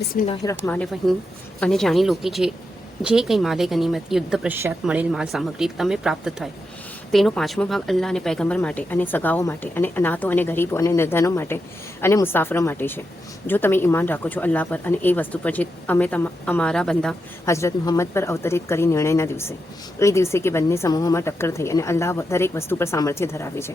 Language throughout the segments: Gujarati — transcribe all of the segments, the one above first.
બિસ્મિલ્લાહિર્રહમાનિર્રહીમ. અને જાણી લો કે જે કંઈ માલે ગનીમત યુદ્ધ પશ્ચાત મળેલ માલ સામગ્રી તમે પ્રાપ્ત થાય તેનો પાંચમો ભાગ અલ્લાહ અને પૈગંબર માટે અને સગાઓ માટે અને અનાથો અને ગરીબો અને નિર્ધનો માટે અને મુસાફરો માટે છે. જો તમે ઈમાન રાખો છો અલ્લાહ પર અને એ વસ્તુ પર જે અમે અમારા બંદા હજરત મુહમ્મદ પર અવતરિત કરી નિર્ણયના દિવસે, એ દિવસે કે બંને સમૂહોમાં ટક્કર થઈ અને અલ્લાહ દરેક વસ્તુ પર સામર્થ્ય ધરાવે છે.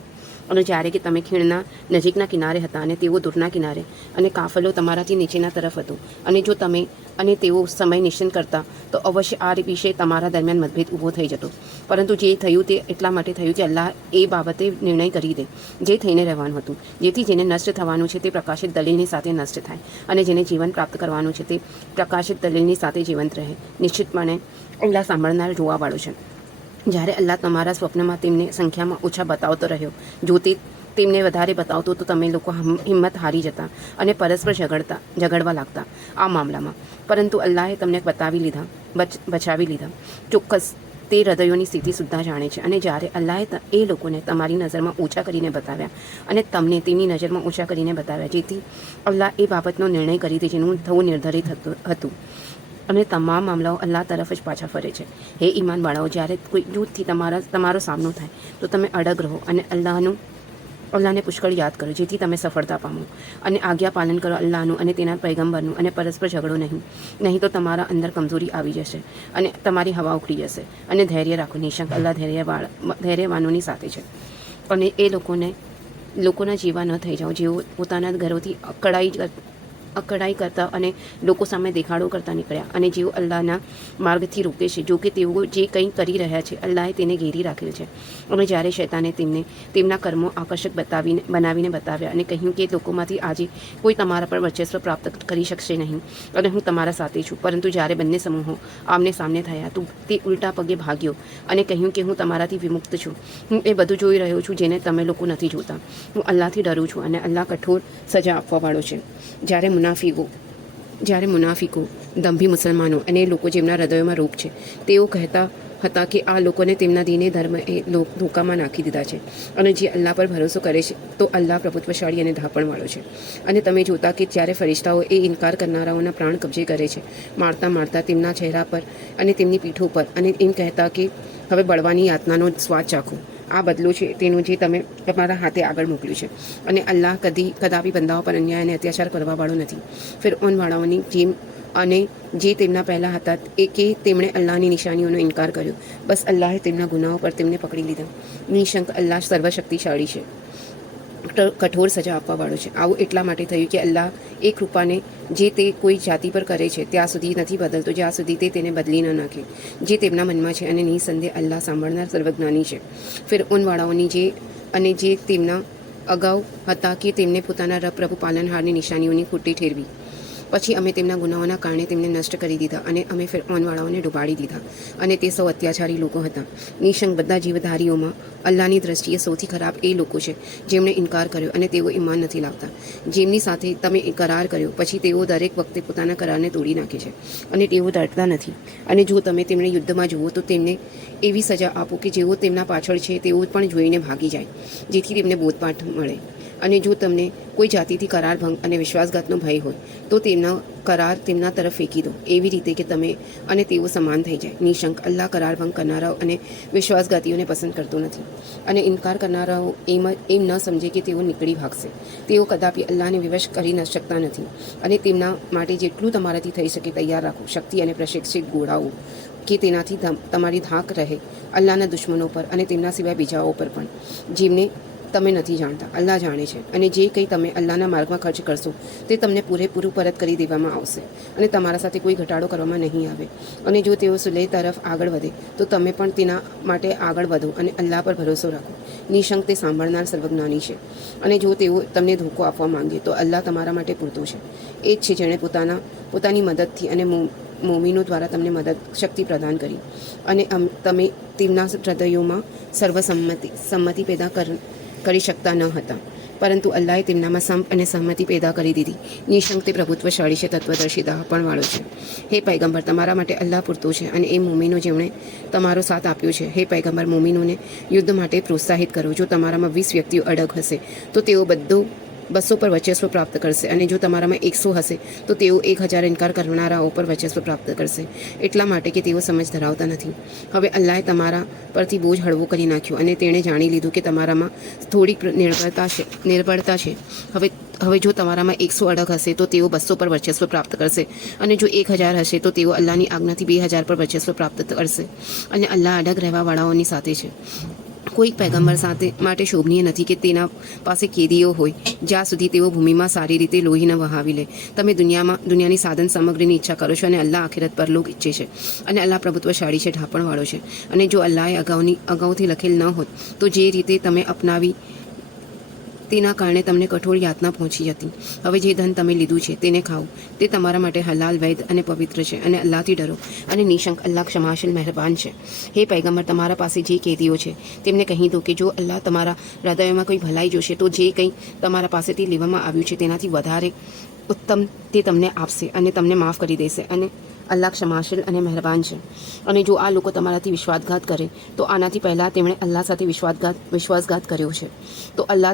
અને જ્યારે કે તમે ખીણના નજીકના કિનારે હતા અને તેઓ દૂરના કિનારે અને કાફલો તમારાથી નીચેના તરફ હતો, અને જો તમે અને તેઓ સમય નિશ્ચિત કરતા તો અવશ્ય આ વિશે તમારા દરમિયાન મતભેદ ઊભો થઈ જતો. પરંતુ જે થયું તે એટલા માટે થયું કે અલ્લાહ એ બાબતે નિર્ણય કરી દે જે થઈને રહેવાનું હતું, જેથી જેને નષ્ટ થવાનું છે તે પ્રકાશિત દલીલની સાથે નષ્ટ થાય, અને જેને જીવન પ્રાપ્ત કરવાનું છે તે પ્રકાશિત દલીલની સાથે જીવંત રહે. નિશ્ચિતપણે અલ્લાહ સાંભળનાર જોવાવાળો છે. જ્યારે અલ્લાહ તમારા સ્વપ્નમાં તેમને સંખ્યામાં ઓછા બતાવતો રહ્યો, જો તે તેમને વધારે બતાવતો તો તમે લોકો હિંમત હારી જતા અને પરસ્પર ઝઘડવા લાગતા આ મામલામાં. પરંતુ અલ્લાહે તમને બચાવી લીધા. ચોક્કસ તે હૃદયોની સ્થિતિ સુદ્ધા જાણે છે. અને જ્યારે અલ્લાહે એ લોકોને તમારી નજરમાં ઓછા કરીને બતાવ્યા અને તમને તેમની નજરમાં ઓછા કરીને બતાવ્યા, જેથી અલ્લાહ એ બાબતનો નિર્ણય કરી દે જેનું થવું નિર્ધારિત હતું. અને તમામ મામલાઓ અલ્લાહ તરફ જ પાછા ફરે છે. હે ઈમાનવાળાઓ, જ્યારે કોઈ જૂથથી તમારો સામનો થાય તો તમે અડગ રહો અને અલ્લાહને પુષ્કળ યાદ કરો, જેથી તમે સફળતા પામો. અને આજ્ઞા પાલન કરો અલ્લાહનું અને તેના પૈગંબરનું, અને પરસ્પર ઝઘડો નહીં તો તમારા અંદર કમજોરી આવી જશે અને તમારી હવા ઉખડી જશે. અને ધૈર્ય રાખો, નિશંક અલ્લાહ ધૈર્યવાનોની સાથે છે. અને એ લોકોના જેવા ન થઈ જાઓ જેઓ પોતાના ઘરોથી અકળાઈ કરતા અને લોકો સામે દેખાડો કરતા નીકળ્યા, અને જેઓ અલ્લાહના માર્ગથી રોકે છે. જો કે તેઓ જે કંઈ કરી રહ્યા છે અલ્લાહે તેને ઘેરી રાખેલ છે. અને જ્યારે શૈતાને તેમના કર્મો આકર્ષક બનાવીને બતાવ્યા અને કહ્યું કે લોકોમાંથી આજે કોઈ તમારા પર વર્ચસ્વ પ્રાપ્ત કરી શકશે નહીં અને હું તમારા સાથે છું, પરંતુ જ્યારે બંને સમૂહો આમને સામને થયા તો તે ઉલટા પગે ભાગ્યો અને કહ્યું કે હું તમારાથી વિમુક્ત છું. હું એ બધું જોઈ રહ્યો છું જેને તમે લોકો નથી જોતા. હું અલ્લાહથી ડરું છું અને અલ્લાહ કઠોર સજા આપવાવાળો છે. જ્યારે મુનાફિકો, દંભી મુસલમાનો અને લોકો જેમના હૃદયોમાં રોગ છે, તેઓ કહેતા હતા કે આ લોકોને તેમના દીને ધર્મ એ ધોકામાં નાખી દીધા છે. અને જે અલ્લાહ પર ભરોસો કરે છે તો અલ્લાહ પ્રભુત્વશાળી અને ધાપણવાળો છે. અને તમે જોતા કે જ્યારે ફરિશ્તાઓ એ ઇનકાર કરનારાઓના પ્રાણ કબજે કરે છે, મારતા તેમના ચહેરા પર અને તેમની પીઠો પર, અને એમ કહેતા કે હવે બળવાની યાતનાનો સ્વાદ ચાખો. આ બદલો છે તેનું જે તમે તમારા હાથે આગળ મોકલ્યું છે. અને અલ્લાહ કદાપી બંદાઓ પર અન્યાય અને અત્યાચાર કરવાવાળો નથી. ફિરઓનવાળાઓની જેમ, અને જે તેમના પહેલાં હતા કે તેમણે અલ્લાહની નિશાનીઓનો ઇનકાર કર્યો. બસ અલ્લાહે તેમના ગુનાહો પર તેમને પકડી લીધા. નિશંક અલ્લાહ સર્વશક્તિશાળી છે, કઠોર સજા આપવાવાળો છે. આવું એટલા માટે થયું કે અલ્લાહ એ કૃપાને જે તે કોઈ જાતિ પર કરે છે ત્યાં સુધી નથી બદલતો જ્યાં સુધી તે તેને બદલી ન નાખે જે તેમના મનમાં છે. અને નિઃસંદેહ અલ્લાહ સાંભળનાર સર્વજ્ઞાની છે. ફિરઓનવાળાઓની જે તેમના અગાઉ હતા કે તેમને પોતાના પ્રભુ પાલનહારની નિશાનીઓની ખોટી ઠેરવી. પછી અમે તેમના ગુનાઓના કારણે તેમને નષ્ટ કરી દીધા, અને અમે ફિરઓનવાળાઓને ડૂબાડી દીધા, અને તે સૌ અત્યાચારી લોકો હતા. નિશંક બધા જીવધારીઓમાં અલ્લાહની દ્રષ્ટિએ સૌથી ખરાબ એ લોકો છે જેમણે ઇનકાર કર્યો અને તેઓ ઈમાન નથી લાવતા. જેમની સાથે તમે કરાર કર્યો પછી તેઓ દરેક વખતે પોતાના કરારને તોડી નાખે છે, અને તેઓ ડરતા નથી. અને જો તમે તેમને યુદ્ધમાં જુઓ તો તેમને એવી સજા આપો કે જેઓ તેમના પાછળ છે તેઓ પણ જોઈને ભાગી જાય, જેથી તેમને બોધપાઠ મળે. અને જો તમને કોઈ જાતિથી કરાર ભંગ અને વિશ્વાસઘાતનો ભય હોય તો તેમના કરાર તેમના તરફ ફેંકી દો, એવી રીતે કે તમે અને તેઓ સમાન થઈ જાય. નિશંક અલ્લાહ કરાર ભંગ કરનારાઓ અને વિશ્વાસઘાતીઓને પસંદ કરતો નથી. અને ઇનકાર કરનારાઓ એમ ન સમજે કે તેઓ નીકળી ભાગશે. તેઓ કદાપી અલ્લાહને વિવશ કરી ન શકતા નથી. અને તેમના માટે જેટલું તમારાથી થઈ શકે તૈયાર રાખો શક્તિ અને પ્રશિક્ષિત ઘોડાઓ, કે તેનાથી તમારી ધાક રહે અલ્લાહના દુશ્મનો પર અને તેમના સિવાય બીજાઓ પર પણ, જેમને તમે નથી જાણતા. અલ્લાહ જાણે છે. અને જે કંઈ તમે અલ્લાહના માર્ગમાં ખર્ચ કરશો તે તમને પૂરેપૂરું પરત કરી દેવામાં આવશે, અને તમારા સાથે કોઈ ઘટાડો કરવામાં નહીં આવે. અને જો તેઓ સુલેહ તરફ આગળ વધે તો તમે પણ તેના માટે આગળ વધો અને અલ્લાહ પર ભરોસો રાખો. નિશંક તે સાંભળનાર સર્વજ્ઞાની છે. અને જો તેઓ તમને ધોકો આપવા માંગે તો અલ્લાહ તમારા માટે પૂરતો છે. એ જ છે જેણે પોતાની મદદથી અને મોમીનો દ્વારા તમને મદદ શક્તિ પ્રદાન કરી, અને તમે તેમના હૃદયોમાં સંમતિ પેદા કરી શકતા ન હતા, પરંતુ અલ્લાહે તેમનામાં સંપ અને સહમતિ પેદા કરી દીધી. નિશંક તે પ્રભુત્વશાળી છે, તત્વદર્શિતા પણ વાળો છે. હે પૈગંબર, તમારા માટે અલ્લાહ પૂરતો છે, અને એ મોમીનો જેમણે તમારો સાથ આપ્યો છે. હે પૈગંબર, મોમીનોને યુદ્ધ માટે પ્રોત્સાહિત કરો. જો તમારામાં 20 વ્યક્તિઓ અડગ હશે તો તેઓ 200 પર વર્ચસ્વ પ્રાપ્ત કરશે, અને જો તમારામાં 100 હશે તો તેઓ 1000 ઇનકાર કરનારાઓ પર વર્ચસ્વ પ્રાપ્ત કરશે, એટલા માટે કે તેઓ સમજ ધરાવતા નથી. હવે અલ્લાહે તમારા પરથી બોજ હળવો કરી નાખ્યો, અને તેણે જાણી લીધું કે તમારામાં થોડીક નિર્બળતા છે. હવે જો તમારામાં 100 અડગ હશે તો તેઓ 200 પર વર્ચસ્વ પ્રાપ્ત કરશે, અને જો 1000 હશે તો તેઓ અલ્લાહની આજ્ઞાથી 2000 પર વર્ચસ્વ પ્રાપ્ત કરશે. અને અલ્લાહ અડગ રહેવાવાળાઓની સાથે છે. કોઈ પૈગંબર માટે શોભનીય નથી કે તેના પાસે કેદીઓ હોય, જ્યાં સુધી તેઓ ભૂમિમાં સારી રીતે લોહી ન વહાવી લે. તમે દુનિયાની સાધન સામગ્રીની ઈચ્છા કરો છો, અને અલ્લાહ આખિરત પર લોક ઈચ્છે છે, અને અલ્લાહ પ્રભુત્વશાળી છે, ઢાંપણવાળો છે. અને જો અલ્લાહે અગાઉથી લખેલ ન હોત તો જે રીતે તમે અપનાવી તેના કારણે તમને કઠોર યાતના પહોંચી હતી. હવે જે ધન તમે લીધું છે તેને ખાઓ, તે તમારા માટે હલાલ, વૈધ અને પવિત્ર છે. અને અલ્લાહથી ડરો, અને નિશંક અલ્લાહ ક્ષમાશીલ મહેરબાન છે. હે પૈગંબર, તમારા પાસે જે કેદીઓ છે તેમને કહી દો કે જો અલ્લાહ તમારા હૃદયોમાં કોઈ ભલાઈ જોશે તો જે કંઈ તમારા પાસેથી લેવામાં આવ્યું છે તેનાથી વધારે ઉત્તમ તે તમને આપશે, અને તમને માફ કરી દેશે. અને અલ્લાહ ક્ષમાશીલ અને મહેરબાન છે. અને જો આ લોકો તમારાથી વિશ્વાસઘાત કરે તો આનાથી પહેલાં તેમણે અલ્લાહ સાથે વિશ્વાસઘાત કર્યો છે, તો અલ્લાહ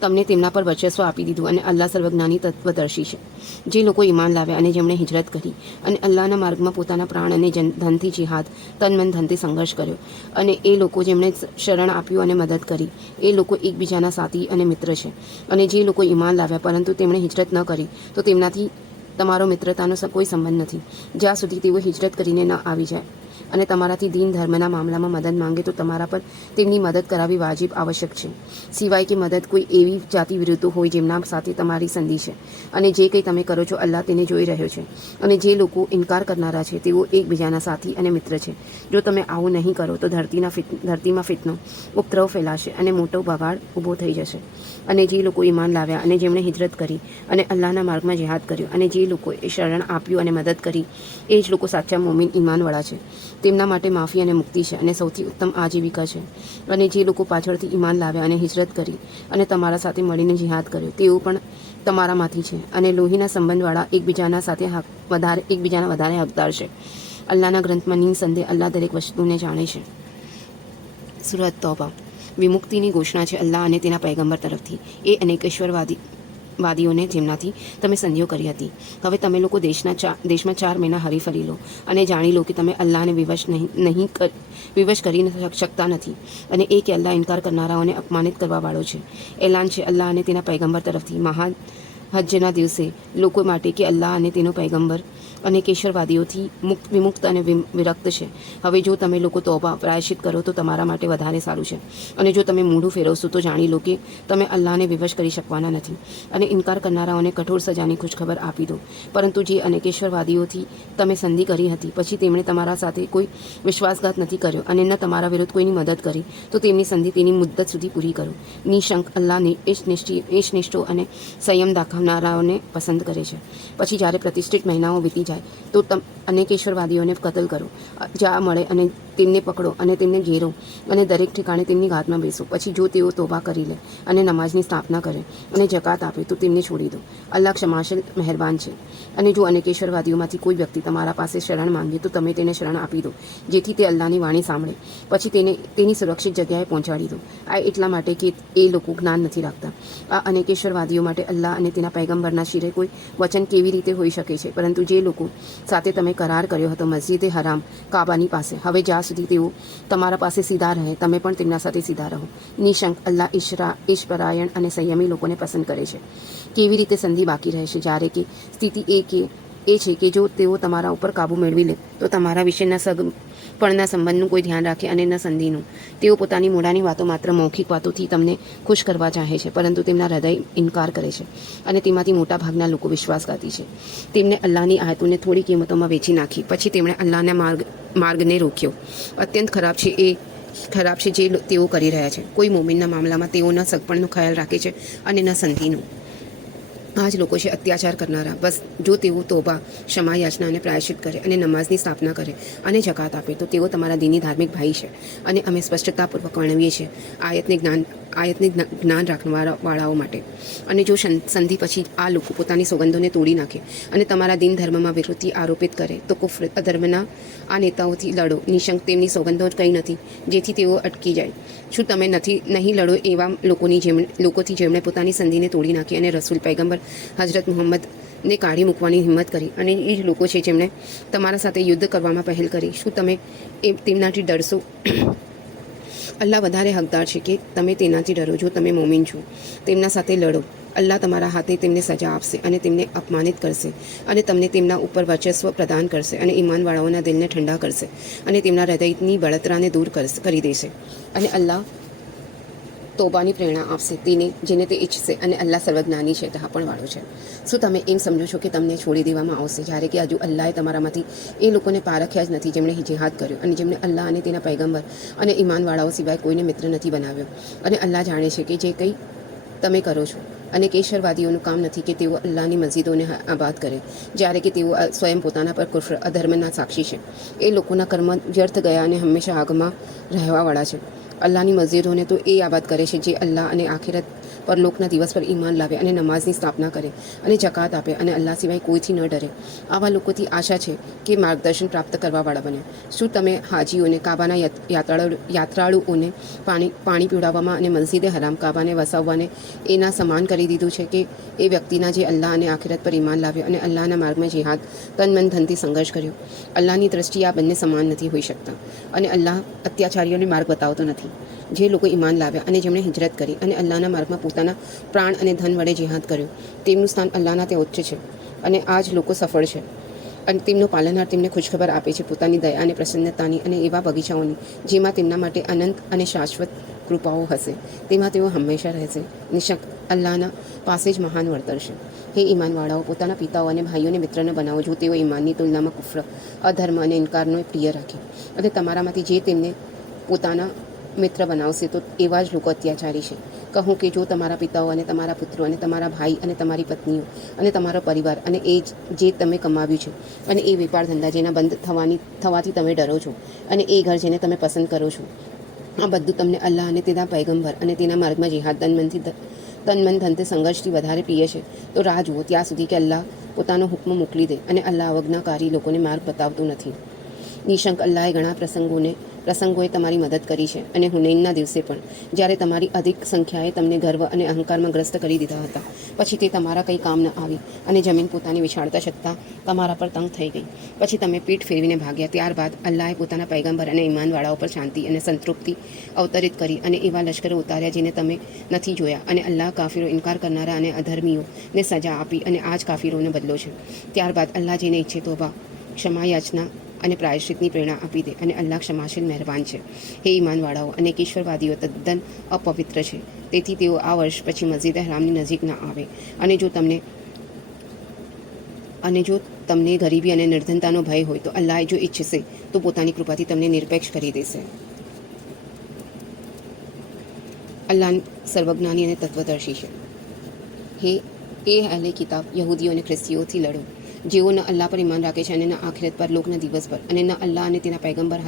તમને તેમના પર વર્ચસ્વ આપી દીધું, અને અલ્લાહ સર્વજ્ઞાની તત્વદર્શી છે. જે લોકો ઈમાન લાવ્યા અને જેમણે હિજરત કરી અને અલ્લાહના માર્ગમાં પોતાના પ્રાણ અને ધનથી જિહાદ, તન મન ધનથી સંઘર્ષ કર્યો, અને એ લોકો જેમણે શરણ આપ્યું અને મદદ કરી, એ લોકો એકબીજાના સાથી અને મિત્ર છે. અને જે લોકો ઈમાન લાવ્યા પરંતુ તેમણે હિજરત ન કરી તો તેમનાથી તમારો મિત્રતાનો કોઈ સંબંધ નથી, જ્યાં સુધી તેઓ હિજરત કરીને ન આવી જાય અને તમારાથી દીન ધર્મના મામલામાં મદદ માંગે તો તમારા પર તેમની મદદ કરાવવી વાજિબ આવશ્યક છે, સિવાય કે મદદ કોઈ એવી જાતિ વિરુદ્ધ હોય જેમના સાથે તમારી સંધિ છે. અને જે કંઈ તમે કરો છો અલ્લાહ તેને જોઈ રહ્યો છે. અને જે લોકો ઇનકાર કરનારા છે તેઓ એકબીજાના સાથી અને મિત્ર છે. જો તમે આવું નહીં કરો તો ધરતીમાં ફિતનો, ઉપદ્રવ ફેલાશે અને મોટો બગાડ ઊભો થઈ જશે. અને જે લોકો ઈમાન લાવ્યા અને જેમણે હિજરત કરી અને અલ્લાહના માર્ગમાં જિહાદ કર્યો, અને જે લોકોએ શરણ આપ્યું અને મદદ કરી, એ જ લોકો સાચા મોમિન ઈમાનવાળા છે. તેમના માટે માફી અને મુક્તિ છે, અને સૌથી ઉત્તમ આજીવિકા છે. અને જે લોકો પાછળથી ઈમાન લાવ્યા અને હિજરત કરી અને તમારા સાથે મળીને જિહાદ કર્યો, તેઓ પણ તમારામાંથી છે. અને લોહીના સંબંધવાળા એકબીજાના વધારે હકદાર છે. અલ્લાહના ગ્રંથમાં નિસંદેહ અલ્લાહ દરેક વસ્તુને જાણે છે. સૂરત તૌબા. વિમુક્તિની ઘોષણા છે અલ્લાહ અને તેના પૈગંબર તરફથી, એ અનેકેશ્વરવાદીઓને જેમનાથી તમે સંધિઓ કરી હતી. હવે તમે લોકો દેશમાં 4 મહિના હરી ફરી લો, અને જાણી લો કે તમે અલ્લાહને વિવશ કરી શકતા નથી. અને એ કે અલ્લાહ ઇનકાર કરનારાઓને અપમાનિત કરવાવાળો છે. એલાન છે અલ્લાહ અને તેના પૈગંબર તરફથી મહાન હજ્જના દિવસે લોકો માટે કે અલ્લાહ અને તેનો પૈગંબર અને કેશરવાદીઓથી વિમુક્ત અને વિરક્ત છે. હવે જો તમે લોકો તોબા પ્રાયશ્ચિત કરો તો તમારા માટે વધારે સારું છે. અને જો તમે મોઢું ફેરવશો તો જાણી લો કે તમે અલ્લાહને વિવશ કરી શકવાના નથી. અને ઇનકાર કરનારાઓને કઠોર સજાની ખુશખબર આપી દો. પરંતુ જે અનેકેશ્વરવાદીઓથી તમે સંધિ કરી હતી પછી તેમણે તમારા સાથે કોઈ વિશ્વાસઘાત નથી કર્યો અને ન તમારા વિરુદ્ધ કોઈની મદદ કરી, તો તેમની સંધિ તેની મુદ્દત સુધી પૂરી કરો. નિશંક અલ્લાહ ઇષ્ટનિષ્ઠો અને સંયમ દાખવનારાઓને પસંદ કરે છે. પછી જ્યારે પ્રતિષ્ઠિત મહિનાઓ વીતી જાય તો અનેકેશ્વરવાદીઓને કતલ કરો, જ્યાં મળે અને તેમને પકડો અને તેમને ઘેરો અને દરેક ઠેકાણે તેમની ઘાતમાં બેસો. પછી જો તેઓ તોબા કરી લે અને નમાઝની સ્થાપના કરે અને જકાત આપે તો તેમને છોડી દો. અલ્લાહ ક્ષમાશીલ મહેરબાન છે. અને જો અનેકેશ્વરવાદીઓમાંથી કોઈ વ્યક્તિ તમારા પાસે શરણ માંગે તો તમે તેને શરણ આપી દો, જેથી તે અલ્લાહની વાણી સાંભળે. પછી તેની સુરક્ષિત જગ્યાએ પહોંચાડી દો. આ એટલા માટે કે એ લોકો જ્ઞાન નથી રાખતા. આ અનેકેશ્વરવાદીઓ માટે અલ્લાહ અને તેના પૈગંબરના શિરે કોઈ વચન કેવી રીતે હોઈ શકે છે? પરંતુ જે લોકો સાથે તમે કરાર કર્યો હતો મસ્જિદે હરામ કાબાની પાસે, હવે જ્યાં સુધી તેઓ તમારા પાસે સીધા રહે તમે પણ તેમના સાથે સીધા રહો. નિશંક અલ્લાહ ઈશપરાયણ અને સંયમી લોકોને પસંદ કરે છે. કેવી રીતે સંધિ બાકી રહે છે, જ્યારે કે સ્થિતિ એ છે કે જો તેઓ તમારા ઉપર કાબુ મેળવી લે તો તમારા વિશેના સગપણના સંબંધનું કોઈ ધ્યાન રાખે અને ન સંધિનું. તેઓ પોતાની મોઢાની વાતો માત્ર મૌખિક વાતોથી તમને ખુશ કરવા ચાહે છે, પરંતુ તેમના હૃદય ઇનકાર કરે છે. અને તેમાંથી મોટા ભાગના લોકો વિશ્વાસઘાતી છે. તેમને અલ્લાહની આયતોને થોડી કિંમતોમાં વેચી નાખી, પછી તેમણે અલ્લાહના માર્ગને રોક્યો. અત્યંત ખરાબ છે જે તેઓ કરી રહ્યા છે. કોઈ મોમિનના મામલામાં તેઓ ન સગપણનો ખ્યાલ રાખે છે અને ન સંધિનું. આ જ લોકો છે અત્યાચાર કરનારા. બસ જો તેઓ તોબા, ક્ષમા યાચના અને પ્રાયશ્ચિત કરે અને નમાઝની સ્થાપના કરે અને જકાત આપે તો તેઓ તમારા દીની ધાર્મિક ભાઈ છે. અને અમે સ્પષ્ટતાપૂર્વક વર્ણવીએ છીએ આયતને આયતને જ્ઞાન રાખવાવાળાઓ માટે. અને જો સંધિ પછી આ લોકો પોતાની સોગંદોને તોડી નાખે અને તમારા દિન ધર્મમાં વિકૃતિ આરોપિત કરે તો કુફર અધર્મના આ નેતાઓથી લડો. નિશંક તેમની સોગંદો કંઈ નથી જેથી તેઓ અટકી જાય. શું તમે નહીં લડો એવા લોકોથી જેમણે પોતાની સંધિને તોડી નાખી અને રસૂલ પૈગંબર હજરત મુહમ્મદને કાઢી મૂકવાની હિંમત કરી? અને એ જ લોકો છે જેમણે તમારા સાથે યુદ્ધ કરવામાં પહેલ કરી. શું તમે તેમનાથી ડરશો? અલ્લાહ વધારે હકદાર છે કે તમે તેનાથી ડરો જો તમે મોમીન છો. તેમના સાથે લડો. અલ્લાહ તમારા હાથે તેમને સજા આપશે અને તેમને અપમાનિત કરશે અને તમને તેમના ઉપર વર્ચસ્વ પ્રદાન કરશે અને ઈમાનવાળાઓના દિલને ઠંડા કરશે અને તેમના હૃદયની બળતરાને દૂર કરી દેશે. અને અલ્લાહ તોબાની પ્રેરણા આપશે જેને તે ઈચ્છશે અને અલ્લાહ સર્વજ્ઞાની છે, તહાપણવાળો છે. શું તમે એમ સમજો છો કે તમને છોડી દેવામાં આવશે જ્યારે કે હજુ અલ્લાહે તમારામાંથી એ લોકોને પારખ્યા જ નથી જેમણે જિહાદ કર્યો અને જેમણે અલ્લાહ અને તેના પૈગંબર અને ઈમાનવાળાઓ સિવાય કોઈને મિત્ર નથી બનાવ્યો? અને અલ્લાહ જાણે છે કે જે કંઈ તમે કરો છો. અને કેશરવાદીઓનું કામ નથી કે તેઓ અલ્લાહની મસ્જિદોને આબાદ કરે જ્યારે કે તેઓ સ્વયં પોતાના પર કુફર અધર્મના સાક્ષી છે. એ લોકોના કર્મ વ્યર્થ ગયા અને હંમેશા આગમાં રહેવાવાળા છે. અલ્લાહની મસ્જિદોને તો એ આબાદ કરે છે જે અલ્લાહ અને આખિરત પરલોકના દિવસ પર ઈમાન લાવે અને નમાઝની સ્થાપના કરે અને જકાત આપે અને અલ્લાહ સિવાય કોઈથી ન ડરે. આવા લોકોથી આશા છે કે માર્ગદર્શન પ્રાપ્ત કરવાવાળા બને. શું તમે હાજીઓને, કાબાના યાત્રાળુઓને પાણી પીવડાવવામાં અને મસ્જિદે હરામ કાબાને વસાવવાને એના સમાન કરી દીધું છે કે એ વ્યક્તિના જે અલ્લાહ અને આખિરત પર ઈમાન લાવ્યો અને અલ્લાહના માર્ગમાં જિહાદ તન મન ધનથી સંઘર્ષ કર્યો? અલ્લાહની દ્રષ્ટિએ આ બંને સમાન નથી હોઈ શકતા અને અલ્લાહ અત્યાચારીઓને માર્ગ બતાવતો નથી. જે લોકો ઈમાન લાવ્યા અને જેમણે હિજરત કરી અને અલ્લાહના માર્ગમાં પોતાના પ્રાણ અને ધન વડે જિહાદ કર્યો તેમનું સ્થાન અલ્લાહના ત્યાં ઉચ્ચ છે અને આ જ લોકો સફળ છે. અને તેમનો પાલનહાર તેમને ખુશખબર આપે છે પોતાની દયા અને પ્રસન્નતાની અને એવા બગીચાઓની જેમાં તેમના માટે અનંત અને શાશ્વત કૃપાઓ હશે. તેમાં તેઓ હંમેશા રહેશે. નિશક અલ્લાહના પાસે જ મહાન વળતર છે. હે ઈમાનવાળાઓ, પોતાના પિતાઓ અને ભાઈઓને મિત્ર ન બનાવો જો તેઓ ઈમાનની તુલનામાં કુફર, અધર્મ અને ઇનકારનો પ્રિય રાખે. અને તમારામાંથી જે તેમને પોતાના મિત્ર બનાવશે તો એવા જ લોકો અત્યાચારી છે. કહું કે જો તમારા પિતાઓ અને તમારા પુત્રો અને તમારા ભાઈ અને તમારી પત્નીઓ અને તમારો પરિવાર અને એ જે તમે કમાવ્યું છે અને એ વેપાર ધંધા જેના બંધ થવાથી તમે ડરો છો અને એ ઘર જેને તમે પસંદ કરો છો, આ બધું તમને અલ્લાહ અને તેના પૈગંબર અને તેના માર્ગમાં જિહાદ તન મન ધનથી સંઘર્ષથી વધારે પ્રિય છે તો રાહ જુઓ ત્યાં સુધી કે અલ્લાહ પોતાનો હુક્મ મોકલી દે. અને અલ્લાહ અવજ્ઞાકારી લોકોને માર્ગ બતાવતું નથી. નિશંક અલ્લાહે ઘણા પ્રસંગોએ તમારી મદદ કરી છે અને હુનૈનના દિવસે પણ જ્યારે તમારી અધિક સંખ્યાએ તમને ગર્વ અને અહંકારમાં ગ્રસ્ત કરી દીધા હતા. પછી તે તમારા કંઈ કામ ન આવી અને જમીન પોતાની વિશાળતા છતાં તમારા પર તંગ થઈ ગઈ. પછી તમે પીઠ ફેરવીને ભાગ્યા. ત્યારબાદ અલ્લાહે પોતાના પૈગંબર અને ઈમાનવાળાઓ પર શાંતિ અને સંતૃપ્તિ અવતરિત કરી અને એવા લશ્કરો ઉતાર્યા જેને તમે નથી જોયા. અને અલ્લાહ કાફીરો, ઇનકાર કરનારા અને અધર્મીઓને સજા આપી અને આ જ કાફીરોનો બદલો છે. ત્યારબાદ અલ્લાહ જેને ઈચ્છે તોબા, ક્ષમા યાચના અને પ્રાયશ્ચિતની પ્રેરણા આપી દે અને અલ્લાહ ક્ષમાશીલ મહેરબાન છે. હે ઈમાનવાળાઓ, અને કેશરવાદીઓ તદ્દન અપવિત્ર છે તેથી તેઓ આ વર્ષ પછી મસ્જિદ હરામની નજીક ના આવે. અને જો તમને ગરીબી અને નિર્ધનતાનો ભય હોય તો અલ્લાહ જો ઈચ્છશે તો પોતાની કૃપાથી તમને નિરપેક્ષ કરી દેશે. અલ્લાહ સર્વજ્ઞાની અને તત્વદર્શી છે. હે અહેલે કિતાબ, યહૂદીઓ અને ખ્રિસ્તીઓથી લડો જેઓ ન અલ્લાહ પર ઈમાન રાખે છે અને ન આખિરત પર, લોકના દિવસ પર, અને ન અલ્લાહ અને તેના પૈગંબર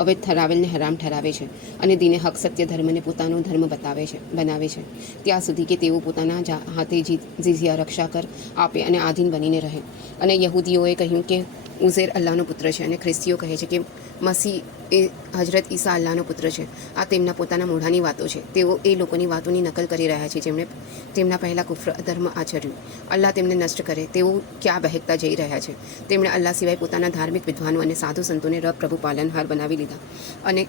અવૈધ ઠરાવેલને હરામ ઠરાવે છે અને દીને હક સત્ય ધર્મને પોતાનો ધર્મ બનાવે છે ત્યાં સુધી કે તેઓ પોતાના હાથે જીઝિયા રક્ષા કર આપે અને આધીન બનીને રહે. અને યહૂદીઓએ કહ્યું કે ઉઝેર અલ્લાહનો પુત્ર છે અને ખ્રિસ્તીઓ કહે છે કે મસીહ એ હજરત ઈસા અલ્લાહનો પુત્ર છે. આ તેમના પોતાના મોઢાની વાતો છે. તેઓ એ લોકોની વાતોની નકલ કરી રહ્યા છે જેમણે તેમના પહેલા કુફર અધર્મ આચર્યું. અલ્લાહ તેમને નષ્ટ કરે. તેઓ ક્યાં બહેકતા જઈ રહ્યા છે. તેમણે અલ્લાહ સિવાય પોતાના ધાર્મિક વિદ્વાનો અને સાધુ સંતોને રબ પ્રભુ પાલનહાર બનાવી લીધા. અને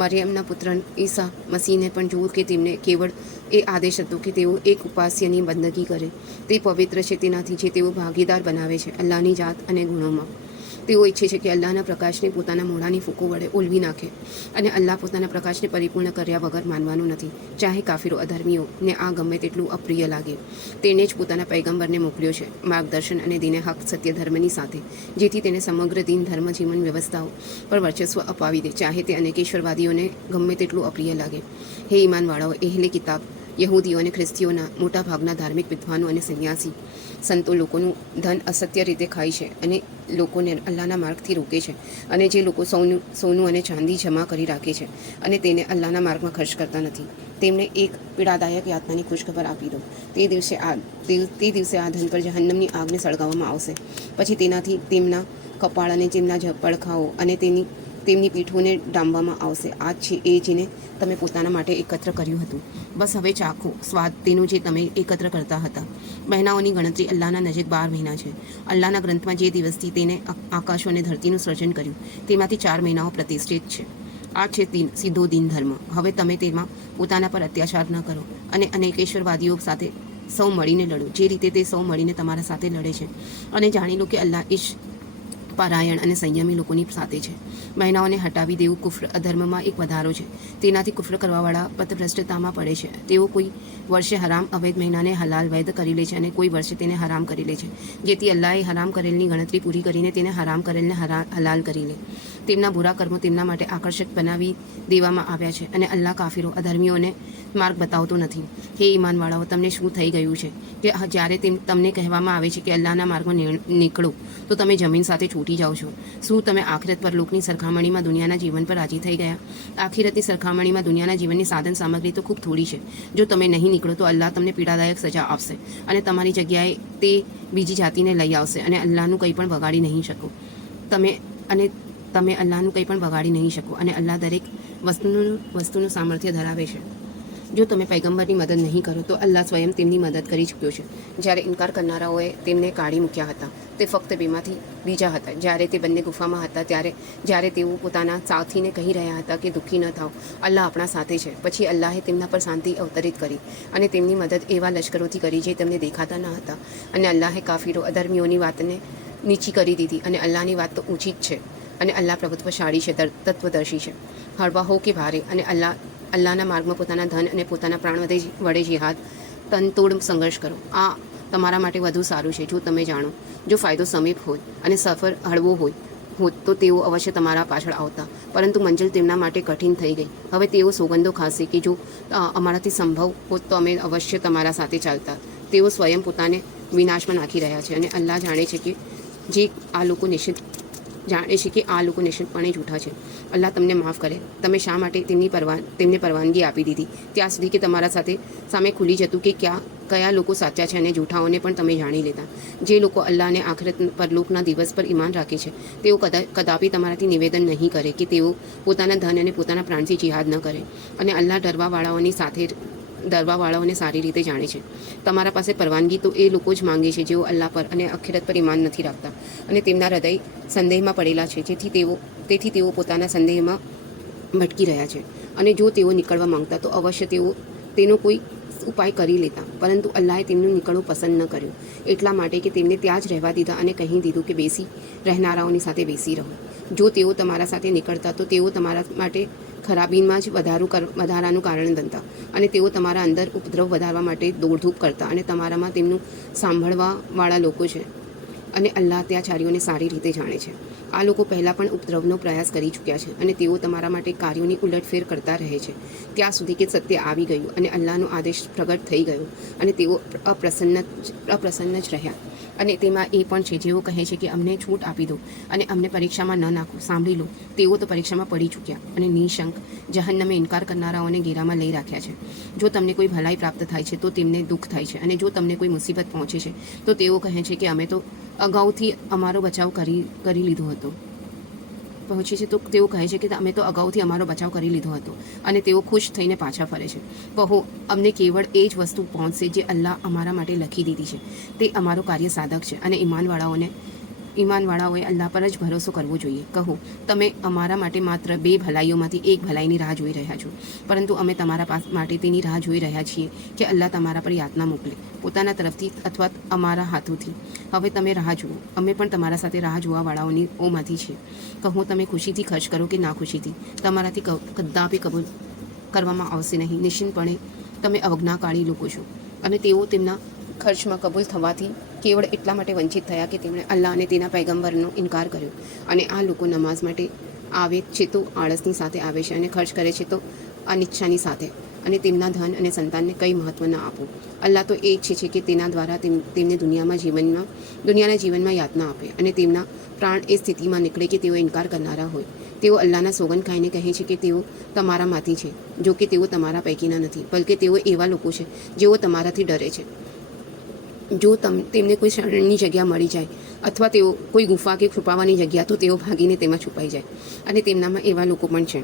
મરિયમના પુત્ર ઈસા મસીહને પણ જોયું કે તેમને કેવળ એ આદેશ હતો કે તેઓ એક ઉપાસ્યની બંદગી કરે. તે પવિત્ર છે તેનાથી જે તેઓ ભાગીદાર બનાવે છે અલ્લાહની જાત અને ગુણોમાં. તેઓ ઈચ્છે છે કે અલ્લાહના પ્રકાશને પોતાના મોઢાની ફૂંકો વડે ઓલવી નાખે. અને અલ્લાહ પોતાના પ્રકાશને પરિપૂર્ણ કર્યા વગર માનવાનું નથી. ચાહે કાફીરો અધર્મીઓને આ ગમે તેટલું અપ્રિય લાગે. તેણે જ પોતાના પૈગંબરને મોકલ્યો છે માર્ગદર્શન અને દીને હક સત્ય ધર્મની સાથે, જેથી તેને સમગ્ર દીન ધર્મ જીવન વ્યવસ્થાઓ પર વર્ચસ્વ અપાવી દે, ચાહે તે અનેકેશ્વરવાદીઓને ગમે તેટલું અપ્રિય લાગે. હે ઈમાનવાળાઓ, એહલે કિતાબ, યહૂદીઓ અને ખ્રિસ્તીઓના મોટા ભાગના ધાર્મિક વિદ્વાનો અને સંન્યાસી સંતો લોકોનું ધન અસત્ય રીતે ખાય છે અને લોકોને અલ્લાહના માર્ગથી રોકે છે. અને જે લોકો સોનું અને ચાંદી જમા કરી રાખે છે અને તેને અલ્લાહના માર્ગમાં ખર્ચ કરતા નથી, તેમને એક પીડાદાયક યાતનાની ખુશખબર આપી દો. તે દિવસે આ ધન પર જહન્નમની આગને સળગાવવામાં આવશે. પછી તેનાથી તેમના કપાળ અને તેમના પડખાઓ અને તેમની પીઠોને ડામવામાં આવશે. આ જ છે એ જેને તમે પોતાના માટે એકત્ર કર્યું હતું. બસ હવે ચાખો સ્વાદ તેનું જે તમે એકત્ર કરતા હતા. મહિનાઓની ગણતરી અલ્લાહના નજીક 12 મહિના છે. અલ્લાહના ગ્રંથમાં જે દિવસથી તેને આકાશો અને ધરતીનું સર્જન કર્યું તેમાંથી 4 મહિનાઓ પ્રતિષ્ઠિત છે. આ છે સીધો દીન ધર્મ. હવે તમે તેમાં પોતાના પર અત્યાચાર ન કરો અને અનેકેશ્વરવાદીઓ સાથે સૌ મળીને લડો જે રીતે તે સૌ મળીને તમારા સાથે લડે છે. અને જાણી લો કે અલ્લાહ પારાયણ અને સંયમી લોકોની સાથે છે. મહિનાઓને હટાવી દેવું કુફર અધર્મમાં એક વધારો છે. તેનાથી કુફર કરવાવાળા પથભ્રષ્ટતામાં પડે છે. તેઓ કોઈ વર્ષે હરામ અવૈધ મહિનાને હલાલ વૈધ કરી લે છે અને કોઈ વર્ષે તેને હરામ કરી લે છે, જેથી અલ્લાહે હરામ કરેલની ગણતરી પૂરી કરીને તેને હરામ કરેલને હલાલ કરી લે. તેમના બુરા કર્મો તેમના માટે આકર્ષક બનાવી દેવામાં આવ્યા છે અને અલ્લાહ કાફીરો અધર્મીઓને માર્ગ બતાવતો નથી. હે ઈમાનવાળાઓ, તમને શું થઈ ગયું છે કે જ્યારે તમને કહેવામાં આવે છે કે અલ્લાહના માર્ગમાં નીકળો તો તમે જમીન સાથે છૂટી જાઓ છો? શું તમે આખિરત પર લોકની સરખામણીમાં દુનિયાના જીવન પર રાજી થઈ ગયા? આખિરતની સરખામણીમાં દુનિયાના જીવનની સાધન સામગ્રી તો ખૂબ થોડી છે. જો તમે નહીં નીકળો તો અલ્લાહ તમને પીડાદાયક સજા આપશે અને તમારી જગ્યાએ તે બીજી જાતિને લઈ આવશે અને અલ્લાહનું કંઈ પણ બગાડી નહીં શકો. તમે અલ્લાહનું કંઈ પણ બગાડી નહીં શકો અને અલ્લાહ દરેક વસ્તુનું સામર્થ્ય ધરાવે છે. જો તમે પૈગંબરની મદદ નહીં કરો તો અલ્લાહ સ્વયં તેમની મદદ કરી ચૂક્યો છે. જ્યારે ઇનકાર કરનારાઓએ તેમને કાઢી મૂક્યા હતા તે ફક્ત બેમાંથી બીજા હતા. જ્યારે તે બંને ગુફામાં હતા જ્યારે તેઓ પોતાના સાથીને કહી રહ્યા હતા કે દુઃખી ન થાઓ, અલ્લાહ આપણા સાથે છે. પછી અલ્લાહે તેમના પર શાંતિ અવતરિત કરી અને તેમની મદદ એવા લશ્કરોથી કરી જે તેમને દેખાતા ન હતા. અને અલ્લાહે કાફીરો અધર્મીઓની વાતને નીચી કરી દીધી અને અલ્લાહની વાત તો ઊંચી જ છે અને અલ્લાહ પ્રભુત્વશાળી છે, તત્વદર્શી છે. હળવા હો કે ભારે અને અલ્લાહના માર્ગમાં પોતાના ધન અને પોતાના પ્રાણ વડે જિહાદ તનતોડ સંઘર્ષ કરો. આ તમારા માટે વધુ સારું છે જો તમે જાણો. જો ફાયદો સમીપ હોય અને સફર હળવો હોત તો તેઓ અવશ્ય તમારા પાછળ આવતા, પરંતુ મંજિલ તેમના માટે કઠિન થઈ ગઈ. હવે તેઓ સોગંદો ખાશે કે જો અમારાથી સંભવ હોત તો અમે અવશ્ય તમારા સાથે ચાલતા. તેઓ સ્વયં પોતાને વિનાશમાં નાખી રહ્યા છે અને અલ્લાહ જાણે છે કે આ લોકો નિશ્ચિતપણે જૂઠા છે. અલ્લાહ તમને માફ કરે. તમે શા માટે તેમને પરવાનગી આપી દીધી ત્યાં સુધી કે તમારા સામે ખુલી જતું કે કયા લોકો સાચા છે અને જૂઠાઓને પણ તમે જાણી લેતા. જે લોકો અલ્લાહને આખિરત પરલોકના દિવસ પર ઈમાન રાખે છે તેઓ કદાપી તમારાથી નિવેદન નહીં કરે કે તેઓ પોતાના ધન અને પોતાના પ્રાણથી જિહાદ ન કરે. અને અલ્લાહ ડરવાવાળાઓને સારી રીતે જાણે છે. તમારા પાસે પરવાનગી તો એ લોકો જ માંગે છે જેઓ અલ્લાહ પર અને આખિરત પર ઈમાન નથી રાખતા અને તેમના હૃદય સંદેહમાં પડેલા છે. તેથી તેઓ પોતાના સંદેહમાં ભટકી રહ્યા છે. અને જો તેઓ નીકળવા માંગતા તો અવશ્ય તેનો કોઈ ઉપાય કરી લેતા, પરંતુ અલ્લાહે તેમનું નીકળવું પસંદ ન કર્યું, એટલા માટે કે તેમને ત્યાં જ રહેવા દીધા અને કહી દીધું કે બેસી રહેનારાઓની સાથે બેસી રહો. જો તેઓ તમારા સાથે નીકળતા તો તેઓ તમારા માટે ખરાબીમાં જ વધારાનું કારણ બનતા અને તેઓ તમારા અંદર ઉપદ્રવ વધારવા માટે દોડધૂપ કરતા. અને તમારામાં તેમનું સાંભળવાવાળા લોકો છે અને અલ્લાહ ત્યાચારીઓને સારી રીતે જાણે છે. આ લોકો પહેલાં પણ ઉપદ્રવનો પ્રયાસ કરી ચૂક્યા છે અને તેઓ તમારા માટે કાર્યોની ઉલટફેર કરતા રહે છે ત્યાં સુધી કે સત્ય આવી ગયું અને અલ્લાહનો આદેશ પ્રગટ થઈ ગયો અને તેઓ અપ્રસન્ન જ રહ્યા. અને તેમાં એ પણ છે જેઓ કહે છે કે અમને છૂટ આપી દો અને અમને પરીક્ષામાં ન નાખો. સાંભળી લો, તેઓ તો પરીક્ષામાં પડી ચૂક્યા અને નિશંક જહન્નમે ઇનકાર કરનારાઓને ઘેરામાં લઈ રાખ્યા છે. જો તમને કોઈ ભલાઈ પ્રાપ્ત થાય છે તો તેમને દુઃખ થાય છે અને જો તમને કોઈ મુસીબત પહોંચે છે તો તેઓ કહે છે કે અમે તો અગાઉથી અમારો બચાવ કરી લીધો હતો. પહોંચે છે તો તેઓ કહે છે કે અમે તો અગાઉથી અમારો બચાવ કરી લીધો હતો અને તેઓ ખુશ થઈને પાછા ફરે છે. કહો, અમને કેવળ એ જ વસ્તુ પહોંચશે જે અલ્લાહ અમારા માટે લખી દીધી છે. તે અમારો કાર્ય સાધક છે અને ઈમાનવાળાઓએ અલ્લાહ પર જ ભરોસો કરવો જોઈએ. કહો, તમે અમારા માટે માત્ર 2 ભલાઈઓમાંથી એક ભલાઈની રાહ જોઈ રહ્યા છો, પરંતુ અમે તમારા માટે તેની રાહ જોઈ રહ્યા છીએ કે અલ્લાહ તમારા પર યાતના મોકલે, પોતાના તરફથી અથવા અમારા હાથોથી. હવે તમે રાહ જુઓ, અમે પણ તમારા સાથે રાહ જોવાવાળાઓમાંથી છીએ. કહો, તમે ખુશીથી ખર્ચ કરો કે નાખુશીથી, તમારાથી કદાપી કબૂલ કરવામાં આવશે નહીં. નિશ્ચિતપણે તમે અવજ્ઞાકારી લોકો છો. અને તેઓ તેમના ખર્ચમાં કબૂલ થવાથી કેવળ એટલા માટે વંચિત થયા કે તેમણે અલ્લાહ અને તેના પૈગંબરનો ઇનકાર કર્યો. અને આ લોકો નમાઝ માટે આવે છે તો આળસની સાથે આવે છે અને ખર્ચ કરે છે તો અનિચ્છાની સાથે, અને તેમના ધન અને સંતાનને કંઈ મહત્વ ન આપો. અલ્લાહ તો એ ઈચ્છે છે કે તેના દ્વારા તેમને દુનિયાના જીવનમાં યાતના આપે અને તેમના પ્રાણ એ સ્થિતિમાં નીકળે કે તેઓ ઇનકાર કરનારા હોય. તેઓ અલ્લાહના સોગંદ ખાઈને કહે છે કે તેઓ તમારામાંથી છે, જો કે તેઓ તમારા પૈકીના નથી, બલકે તેઓ એવા લોકો છે જેઓ તમારાથી ડરે છે. જો તેમને કોઈ શરણની જગ્યા મળી જાય અથવા તેઓ કોઈ ગુફા કે છુપાવાની જગ્યા, તો તેઓ ભાગીને તેમાં છુપાઈ જાય. અને તેમનામાં એવા લોકો પણ છે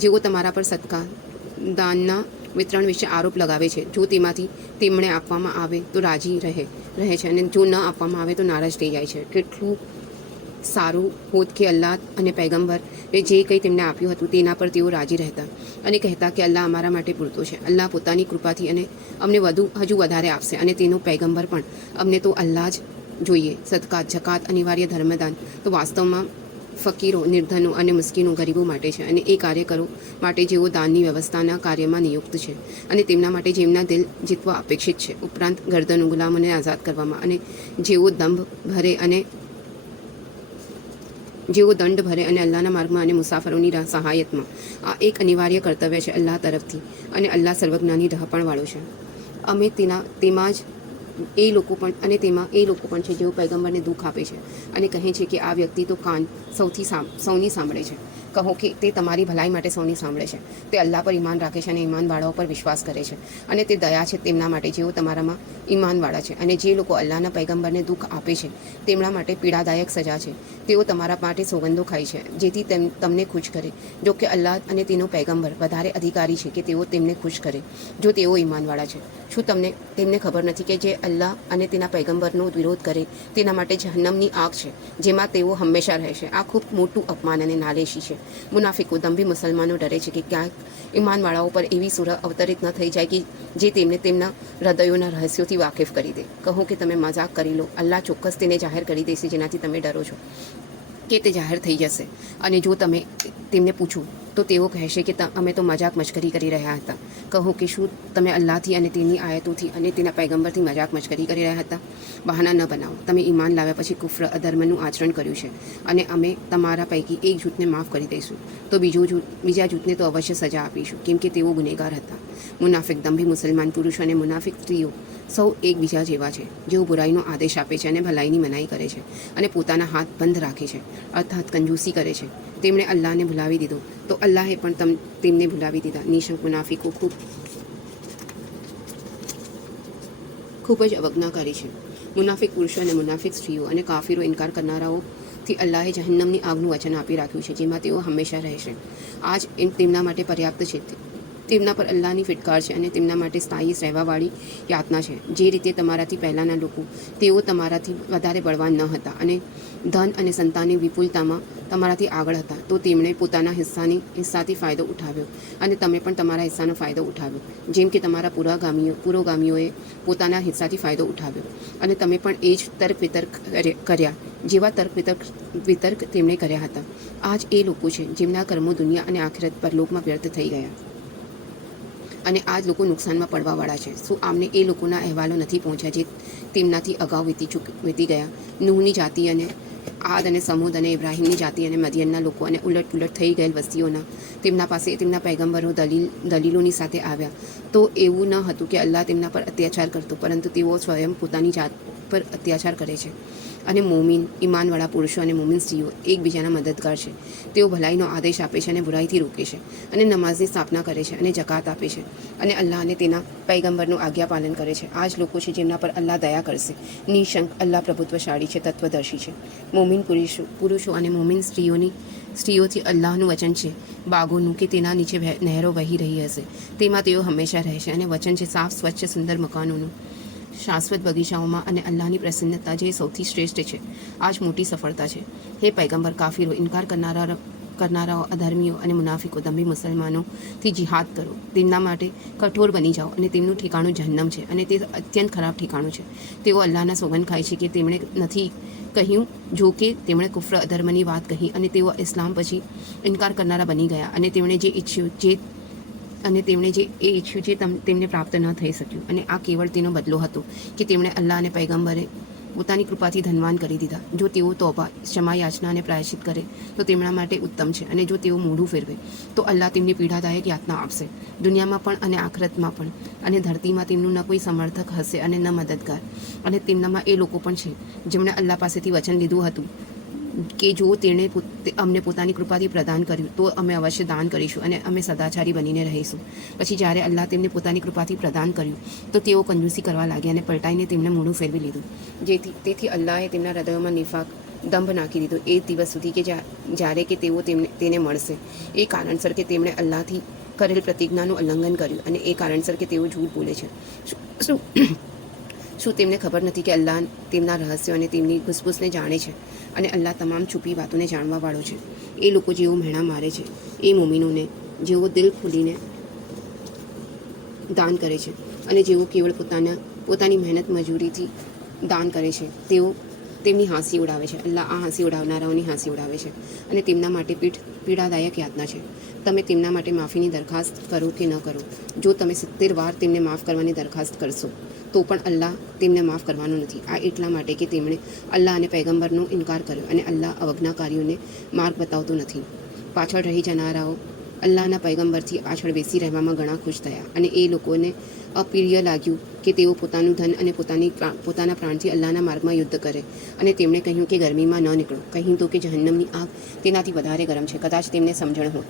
જેઓ તમારા પર સદકા દાનના વિતરણ વિશે આરોપ લગાવે છે. જો તેમાંથી તેમણે આપવામાં આવે તો રાજી રહે છે, અને જો ન આપવામાં આવે તો નારાજ થઈ જાય છે. કેટલું સારું હોત કે અલ્લાહ અને પૈગંબરે જે કંઈ તેમને આપ્યું હતું તેના પર તેઓ રાજી રહેતા અને કહેતા કે અલ્લાહ અમારા માટે પૂરતો છે. અલ્લાહ પોતાની કૃપાથી અને અમને હજુ વધારે આપશે, અને તેનો પૈગંબર પણ. અમને તો અલ્લાહ જ જોઈએ. સદકાત, જકાત, અનિવાર્ય ધર્મદાન તો વાસ્તવમાં ફકીરો, નિર્ધનો અને મુસ્કીનો, ગરીબો માટે છે, અને એ કાર્યકરો માટે જેઓ દાનની વ્યવસ્થાના કાર્યમાં નિયુક્ત છે, અને તેમના માટે જેમના દિલ જીતવા અપેક્ષિત છે. ઉપરાંત ગરદનો ગુલામોને આઝાદ કરવામાં, અને જેઓ દંડ ભરે અને અલ્લાહના માર્ગમાં અને મુસાફરોની સહાયતમાં. આ એક અનિવાર્ય કર્તવ્ય છે અલ્લાહ તરફથી, અને અલ્લાહ સર્વજ્ઞાની રહપણવાળો છે. અમે તેમાં એ લોકો પણ છે જેઓ પૈગંબરને દુઃખ આપે છે અને કહે છે કે આ વ્યક્તિ તો કાન સૌની સાંભળે છે. કહો કે તે તમારી ભલાઈ માટે સૌની સાંભળે છે. તે અલ્લાહ પર ઈમાન રાખે છે અને ઈમાનવાળાઓ પર વિશ્વાસ કરે છે, અને તે દયા છે તેમના માટે જેઓ તમારામાં ઈમાનવાળા છે. અને જે લોકો અલ્લાહના પૈગંબરને દુઃખ આપે છે તેમના માટે પીડાદાયક સજા છે. તેઓ તમારા માટે સોગંદો ખાય છે જેથી તમને ખુશ કરે. જો કે અલ્લાહ અને તેનો પૈગંબર વધારે અધિકારી છે કે તેઓ તેમને ખુશ કરે જો તેઓ ઈમાનવાળા છે. શું તેમને ખબર નથી કે જે અલ્લાહ અને તેના પૈગંબરનો વિરોધ કરે તેના માટે જહન્નમની આગ છે, જેમાં તેઓ હંમેશા રહેશે. આ ખૂબ મોટું અપમાન અને નાલેશી છે. મુનાફિકો, દંભી મુસલમાનો ડરે છે કે ક્યાંક ઈમાનવાળાઓ પર એવી સૂરત અવતરિત ન થઈ જાય કે જે તેમને તેમના હૃદયોના રહસ્યોથી વાકેફ કરી દે. કહો કે તમે મજાક કરી લો. અલ્લાહ ચોક્કસ તેને જાહેર કરી દેશે જેનાથી તમે ડરો છો કે તે જાહેર થઈ જશે. અને જો તમે તેમને પૂછો તો તેઓ કહેશે કે અમે તો મજાક મશ્કરી કરી રહ્યા હતા. કહો કે શું તમે અલ્લાહથી અને તેની આયતોથી અને તેના પૈગંબરથી મજાક મશ્કરી કરી રહ્યા હતા? બહાના ન બનાવો. તમે ઈમાન લાવ્યા પછી કુફ્ર, અધર્મનું આચરણ કર્યું છે, અને અમે તમારા પૈકી એક જૂથને માફ કરી દઈશું, તો બીજા જૂથને તો અવશ્ય સજા આપીશું, કેમ કે તેઓ ગુનેગાર હતા. મુનાફિક, દંભી મુસલમાન પુરુષો અને મુનાફિક સ્ત્રીઓ સૌ એકબીજા જેવા છે, જેઓ બુરાઈનો આદેશ આપે છે અને ભલાઈની મનાઈ કરે છે, અને પોતાના હાથ બંધ રાખે છે, અર્થાત કંજૂસી કરે છે. તેમણે અલ્લાહને ભૂલાવી દીધો તો અલ્લાહે પણ તેમને ભૂલાવી દીધા. નિશંક મુનાફિકો ખૂબ જ અવજ્ઞાકારી છે. મુનાફિક પુરુષો અને મુનાફિક સ્ત્રીઓ અને કાફીરો, ઇનકાર કરનારાઓથી અલ્લાહે જહન્નમની આગનું વચન આપી રાખ્યું છે, જેમાં તેઓ હંમેશા રહેશે. આ જ તેમના માટે પર્યાપ્ત છે. તેમના પર અલ્લાહની ફિટકાર છે અને તેમના માટે સ્થાયી રહેવાવાળી યાતના છે. જે રીતે તમારાથી પહેલાંના લોકો, તેઓ તમારાથી વધારે બળવાન ન હતા અને ધન અને સંતાનની વિપુલતામાં તમારાથી આગળ હતા, તો તેમણે પોતાના હિસ્સાથી ફાયદો ઉઠાવ્યો, અને તમે પણ તમારા હિસ્સાનો ફાયદો ઉઠાવ્યો, જેમ કે તમારા પુરોગામીઓએ પોતાના હિસ્સાથી ફાયદો ઉઠાવ્યો, અને તમે પણ એ જ તર્ક વિતર્ક કર્યા જેવા તર્ક વિતર્ક તેમણે કર્યા હતા. આ જ એ લોકો છે જેમના કર્મો દુનિયા અને આખિરત પરલોકમાં વ્યર્થ થઈ ગયા, અને આ જ લોકો નુકસાનમાં પડવાવાળા છે. શું આમને એ લોકોના અહેવાલો નથી પહોંચ્યા જે તેમનાથી અગાઉ વીતી ગયા? નૂહની જાતિ અને આદ અને સમૂદ અને ઇબ્રાહીમની જાતિ અને મદિયનના લોકો અને ઉલટ થઈ ગયેલ વસ્તીઓના તેમના પાસે તેમના પૈગંબરો દલીલોની સાથે આવ્યા, તો એવું ન હતું કે અલ્લાહ તેમના પર અત્યાચાર કરતો, પરંતુ તેઓ સ્વયં પોતાની જાત પર અત્યાચાર કરે છે. અને ઈમાનવાળા પુરુષો અને મોમિન સ્ત્રીઓ એકબીજાના મદદગાર છે. તેઓ ભલાઈનો આદેશ આપે છે અને બુરાઈથી રોકે છે, અને નમાઝની સ્થાપના કરે છે અને જકાત આપે છે, અને અલ્લાહ અને તેના પૈગંબરનું આજ્ઞા પાલન કરે છે. આ જ લોકો છે જેમના પર અલ્લાહ દયા કરશે. નિશંક અલ્લાહ પ્રભુત્વશાળી છે, તત્વદર્શી છે. મોમિન પુરુષો અને મોમિન સ્ત્રીઓથી અલ્લાહનું વચન છે બાગોનું કે તેના નીચે નહેરો વહી રહી હશે, તેમાં તેઓ હંમેશા રહેશે. અને વચન છે સાફ, સ્વચ્છ, સુંદર મકાનોનું, શાશ્વત બગીચાઓમાં, અને અલ્લાહની પ્રસન્નતા જે સૌથી શ્રેષ્ઠ છે. આ જ મોટી સફળતા છે. હે પૈગંબર, કાફીરો, ઇનકાર કરનારાઓ, અધર્મીઓ અને મુનાફિકો, દંભી મુસલમાનોથી જિહાદ કરો. તેમના માટે કઠોર બની જાઓ, અને તેમનું ઠેકાણું જહન્નમ છે, અને તે અત્યંત ખરાબ ઠેકાણું છે. તેઓ અલ્લાહના સોગંદ ખાય છે કે તેમણે નથી કહ્યું, જો કે તેમણે કુફ્ર, અધર્મની વાત કહી, અને તેઓ ઇસ્લામ પછી ઇનકાર કરનારા બની ગયા, અને તેમણે જે ઈચ્છ્યું જે તેમને પ્રાપ્ત ન થઈ શક્યું. અને આ કેવળ તેનો બદલો હતો કે તેમણે અલ્લાહ અને પૈગંબરે પોતાની કૃપાથી ધનવાન કરી દીધા. જો તેઓ તોબા, ક્ષમા યાચના અને પ્રાયશ્ચિત કરે તો તેમના માટે ઉત્તમ છે, અને જો તેઓ મોઢું ફેરવે તો અલ્લાહ તેમની પીડાદાયક યાતના આપશે, દુનિયામાં પણ અને આખિરતમાં પણ. અને ધરતીમાં તેમનું ન કોઈ સમર્થક હશે અને ન મદદગાર. અને તેમનામાં એ લોકો પણ છે જેમણે અલ્લાહ પાસેથી વચન લીધું હતું કે જો તેણે અમને પોતાની કૃપાથી પ્રદાન કર્યું તો અમે અવશ્ય દાન કરીશું અને અમે સદાચારી બનીને રહીશું. પછી જ્યારે અલ્લાહ તેમને પોતાની કૃપાથી પ્રદાન કર્યું તો તેઓ કંજૂસી કરવા લાગ્યા અને પલટાઈને તેમને મોઢું ફેરવી લીધું. તેથી અલ્લાહે તેમના હૃદયોમાં નિફાક દંભ નાખી દીધો એ દિવસ સુધી કે જ્યારે કે તેઓ તેને મળશે. એ કારણસર કે તેમણે અલ્લાહથી કરેલ પ્રતિજ્ઞાનું ઉલ્લંઘન કર્યું અને એ કારણસર કે તેઓ જૂઠ બોલે છે. શું તેમને ખબર નથી કે અલ્લાહ તેમના રહસ્યો અને તેમની ઘૂસપૂસને જાણે છે અને અલ્લાહ તમામ છુપી વાતોને જાણવાવાળો છે. એ લોકો જેઓ મહેણા મારે છે એ મોમીનોને, જેઓ દિલ ખોલીને દાન કરે છે અને જેઓ કેવળ પોતાની મહેનત મજૂરીથી દાન કરે છે, તેઓ તેમની હાંસી ઉડાવે છે. અલ્લાહ આ હાંસી ઉડાવનારાઓની હાંસી ઉડાવે છે અને તેમના માટે પીડાદાયક યાતના છે. તમે તેમના માટે માફીની દરખાસ્ત કરો કે ન કરો, જો તમે 70 વાર તેમને માફ કરવાની દરખાસ્ત કરશો તો પણ અલ્લાહ તેમને માફ કરવાનો નથી. આ એટલા માટે કે તેમણે અલ્લાહ અને પૈગંબરનો ઇનકાર કર્યો અને અલ્લાહ અવજ્ઞાકારીઓને માર્ગ બતાવતો નથી. પાછળ રહી જનારાઓ અલ્લાહના પૈગંબરથી પાછળ બેસી રહેવામાં ઘણા ખુશ થયા અને એ લોકોને અપ્રિય લાગ્યું કે તેઓ પોતાનું ધન અને પોતાના પ્રાણથી અલ્લાહના માર્ગમાં યુદ્ધ કરે અને તેમણે કહ્યું કે ગરમીમાં ન નીકળો. કહ્યું તો કે જહન્નમની આગ તેનાથી વધારે ગરમ છે. કદાચ તેમને સમજણ હોત.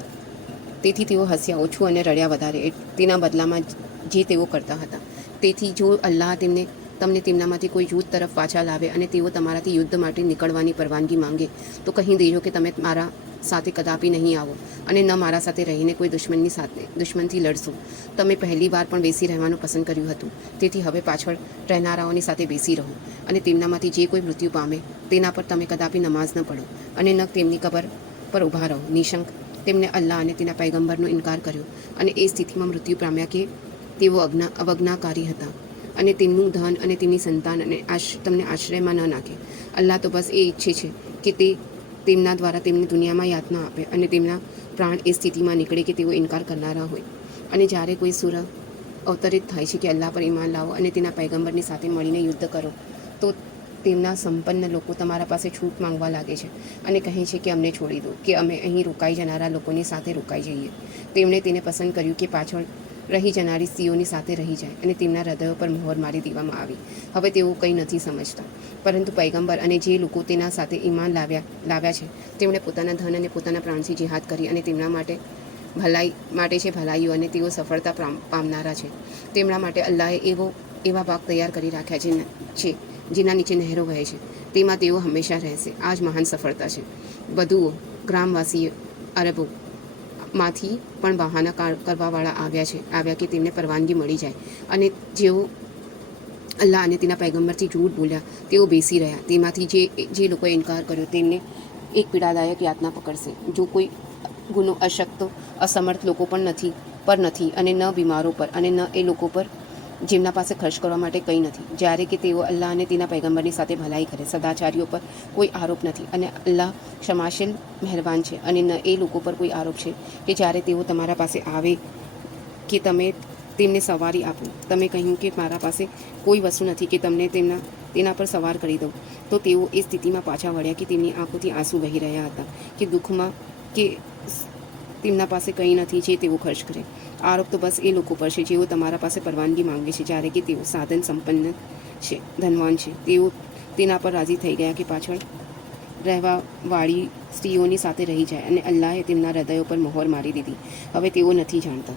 તેથી તેઓ હસ્યા ઓછું અને રડ્યા વધારે, તેના બદલામાં જે તેઓ કરતા હતા. તેથી જો અલ્લાહ તમને તેમનામાંથી કોઈ જૂથ તરફ પાછા લાવે અને તેઓ તમારાથી યુદ્ધ માટે નીકળવાની પરવાનગી માંગે તો કહી દેજો કે તમે મારા સાથે કદાપી નહીં આવો અને ન મારા સાથે રહીને કોઈ દુશ્મનથી લડશો. તમે પહેલી વાર પણ બેસી રહેવાનું પસંદ કર્યું હતું, તેથી હવે પાછળ રહેનારાઓની સાથે બેસી રહો અને તેમનામાંથી જે કોઈ મૃત્યુ પામે તેના પર તમે કદાપી નમાઝ ન પઢો અને ન તેમની કબર પર ઊભા રહો. નિશંક તેમને અલ્લાહ અને તેના પૈગંબરનો ઇનકાર કર્યો અને એ સ્થિતિમાં મૃત્યુ પામ્યા કે તેઓ અવજ્ઞાકારી હતા અને તેમનું ધન અને તેમની સંતાન અને તમને આશ્રયમાં ન નાખે. અલ્લાહ તો બસ એ ઈચ્છે છે કે તે તેમના દ્વારા તેમને દુનિયામાં યાતના આપે અને તેમના પ્રાણ એ સ્થિતિમાં નીકળે કે તેઓ ઇનકાર કરનારા હોય. અને જ્યારે કોઈ સૂર અવતરિત થાય છે કે અલ્લાહ પર ઈમાન લાવો અને તેના પૈગંબરની સાથે મળીને યુદ્ધ કરો, તો તેમના સંપન્ન લોકો તમારા પાસે છૂટ માંગવા લાગે છે અને કહે છે કે અમને છોડી દો કે અમે અહીં રોકાઈ જનારા લોકોની સાથે રોકાઈ જઈએ. તેમણે તેને પસંદ કર્યું કે પાછળ રહી જનારી સ્ત્રીઓની સાથે રહી જાય અને તેમના હૃદયો પર મહોર મારી દેવામાં આવી. હવે તેઓ કંઈ નથી સમજતા, પરંતુ પૈગંબર અને જે લોકો તેના સાથે ઈમાન લાવ્યા છે તેમણે પોતાના ધન અને પોતાના પ્રાણથી જિહાદ કરી અને તેમના માટે છે ભલાઈઓ અને તેઓ સફળતા પામનારા છે. તેમના માટે અલ્લાહે એવા ભાગ તૈયાર કરી રાખ્યા છે જેના નીચે નહેરો વહે છે. તેમાં તેઓ હંમેશા રહેશે. આ જ મહાન સફળતા છે. બદુઓ, ગ્રામવાસી અરબો માંથી પણ બહાના કરવાવાળા આવ્યા કે તેમને પરવાનગી મળી જાય અને જેઓ અલ્લાહ અને તેના પૈગંબરથી જૂઠ બોલ્યા તેઓ બેસી રહ્યા. તેમાંથી જે લોકોએ ઇનકાર કર્યો તેમને એક પીડાદાયક યાતના પકડશે. જો કોઈ ગુનો અશક્ત અસમર્થ લોકો પર નથી અને ન બીમારો પર અને ન એ લોકો પર જેમના પાસે ખર્ચ કરવા માટે કંઈ નથી, જ્યારે કે તેઓ અલ્લાહ અને તેના પૈગંબરની સાથે ભલાઈ કરે. સદાચારીઓ પર કોઈ આરોપ નથી અને અલ્લાહ ક્ષમાશીલ મહેરબાન છે. અને ન એ લોકો પર કોઈ આરોપ છે કે જ્યારે તેઓ તમારા પાસે આવે કે તમે તેમને સવારી આપો, તમે કહ્યું કે મારા પાસે કોઈ વસ્તુ નથી કે તમને તેના પર સવાર કરી દઉં, તો તેઓ એ સ્થિતિમાં પાછા વળ્યા કે તેમની આંખોથી આંસુ વહી રહ્યા હતા કે દુઃખમાં કે તેમના પાસે કંઈ નથી જે તેઓ ખર્ચ કરે. આરોપ તો બસ એ લોકો પર છે જેઓ તમારા પાસે પરવાનગી માંગે છે જ્યારે કે તેઓ સાધન સંપન્ન છે, ધનવાન છે. તેઓ તેના પર રાજી થઈ ગયા કે પાછળ રહેવાવાળી સ્ત્રીઓની સાથે રહી જાય અને અલ્લાહે તેમના હૃદયો પર મહોર મારી દીધી. હવે તેઓ નથી જાણતા.